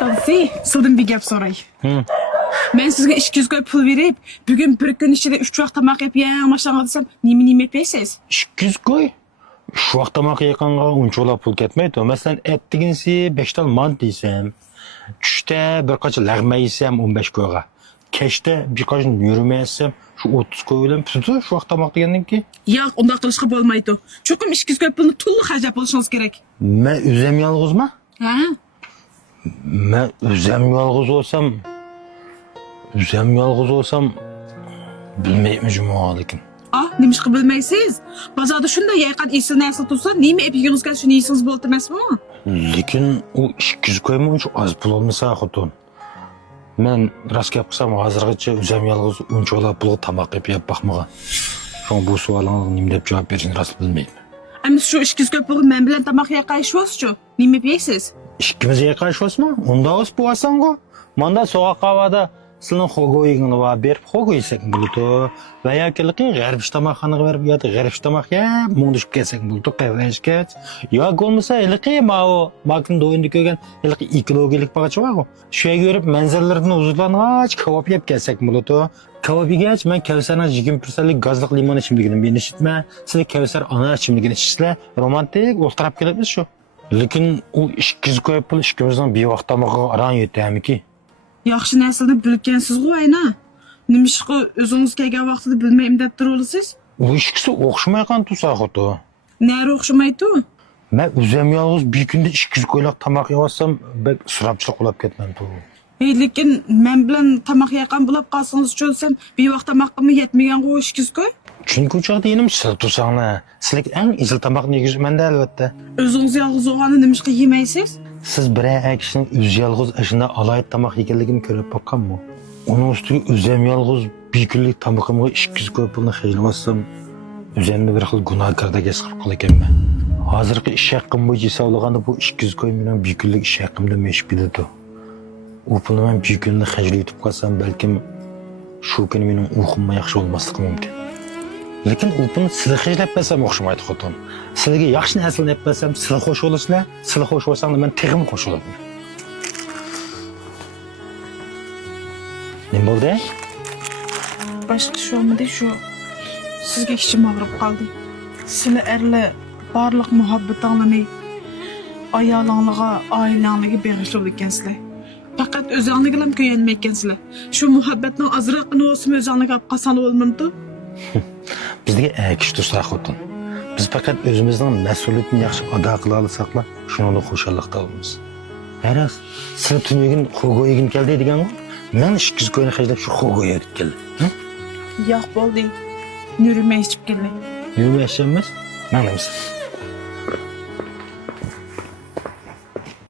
Dadisi, sizden bir gap soray. Ben sizge 200 koy pul verip, bugün bir gün içinde 3 vaqt tamaq yep yeğen başlanga desem, nime yapaysiz? 200 koy. Şu vaqt tamaq yaqanğa unchola pul ketmeydi. Mesela et deginsi 5 tal mant deysem, tushda bir qacha lag'ma yesam 15 koyga. Kechda birkaç yürüme etsem şu 30 koy bilan tutu şu vaqt tamaq degandan keyin. Yo'q, unda qilishga bo'lmaydi. Cho'qim 200 koy pulni to'liq xarjlab bo'lishingiz kerak. Men o'zim yolg'izmi? Ha? Men o'zim yolg'iz olsam bilmayman jumu'a lekin. Ah, nimishqa bilmaysiz? Bozorda shunday yaqin esil narsa tursa, nima ep yig'ingizga shuni yeysiz bo'ldi emasmi? Lekin u 200 koymi uncha oz pul olmasa xotin. Men rost gap qilsam hozirgacha o'zim yolg'iz uncha pulga tamoq yeb boqmagan. Sho'ng bu savolingizga nima deb javob berishni rost bilmayman. Endi shu 200 koy pulga men bilan tamoq yaqayishvasiz-chu. Nima yeysiz? İkimiz yaqayishibsizmi? Unda o'z bo'lasan-ku. Manda so'g'oq qavada sizning xo'goyingni va berib xo'go yesak bo'ladi. Va yoki g'arb ishtamoqxonaga berib yoki g'arb ishtamoq yeb mundishib kelsak bo'ladi. Qavashgach. Yoki bo'lmasa ilqi ma'o makin do'yinda ko'rgan ilqi 2 kilolik bagacha bor. Shu yerga yurib manzarlarni uzulangach kavob yeb kelsak bo'ladi. Kavob yegach men Kavsarning 20% gazliq limon ichimligini men eshitma. Siz Kavsar ana ichimligini ichsizlar, romantik o'ltirib kelamiz shu. Lekin u 200 koy pul ikkimizning bir vaqt tamog'iga aran yetadimi-ki? Yaxshi narsani bilgansiz-ku ayna. Nimishqa o'zingiz kelgan vaqtida bilmayman deb turasiz? U ikkisi o'xshamaygan tursa xo'to. Nari o'xshamaydi? Men o'zim yolg'iz bir kunda 200 koylik tamoq yeyolsam, bek surabchilik qilib ketmam-ku. Lekin men bilan tamoq yaqin bo'lib qolsangiz cho'lsam, bir vaqt tamoqimga yetmagan-ku 200 koy. Chunki u chaqda yenim siz tursanglar. Sizlik eng izil tamoqni yegizmanda albatta. O'zingiz yolg'iz o'g'ani nimishqa yemaysiz? Siz biror kishining o'zi yolg'iz ashunda alayet tamoq yeganligini ko'rib boqqanmi? Uning ustiga o'zim yolg'iz bir kunlik tamoqimga 200 koy pulni xayrlasam, o'zimni bir xil gunohkordek his qilib qolakanman. Hozirgi ish haqqim bo'yicha hisoblaganda bu 200 koy bilan bir kunlik ish haqqimda meshib biladi. U pulni men bir kunda xajli yutib qolsam, balkim shu kuni mening uyqumga yaxshi bo'lmasligi mumkin. Lekin u pulni sizga xajlab bersam o'xshamaydi xotin. Sizga yaxshi narsani deb bersam, siz xo'sh bo'lasizlar, siz xo'sh bo'lsangiz men tegim xo'sh bo'laman. Nima bo'ldi? Boshqa shu olmadi shu. Sizga ichim og'rib qoldi. Sizlar erlar barliq muhabbatinglarni ayolingizga, oilangizga bag'ishlab ekansizlar. Faqat o'zingizga ham ko'yanmay ekansizlar. Shu muhabbatning azroqini o'sib o'zingizga olib qolsang bo'lmaydi? Bizga akish tursa xotin. Biz faqat o'zimizning mas'uliyatini yaxshi ado qila olsaqlar, shuni xo'shallikda olamiz. Haras, siz tunugin xo'goyigin keldi degan-ku. Men 200 koyni xajlab shu xo'goy yetib keldim. Yo'q bo'ldi. Nurmay ichib keldi. Nurmay emas? Mana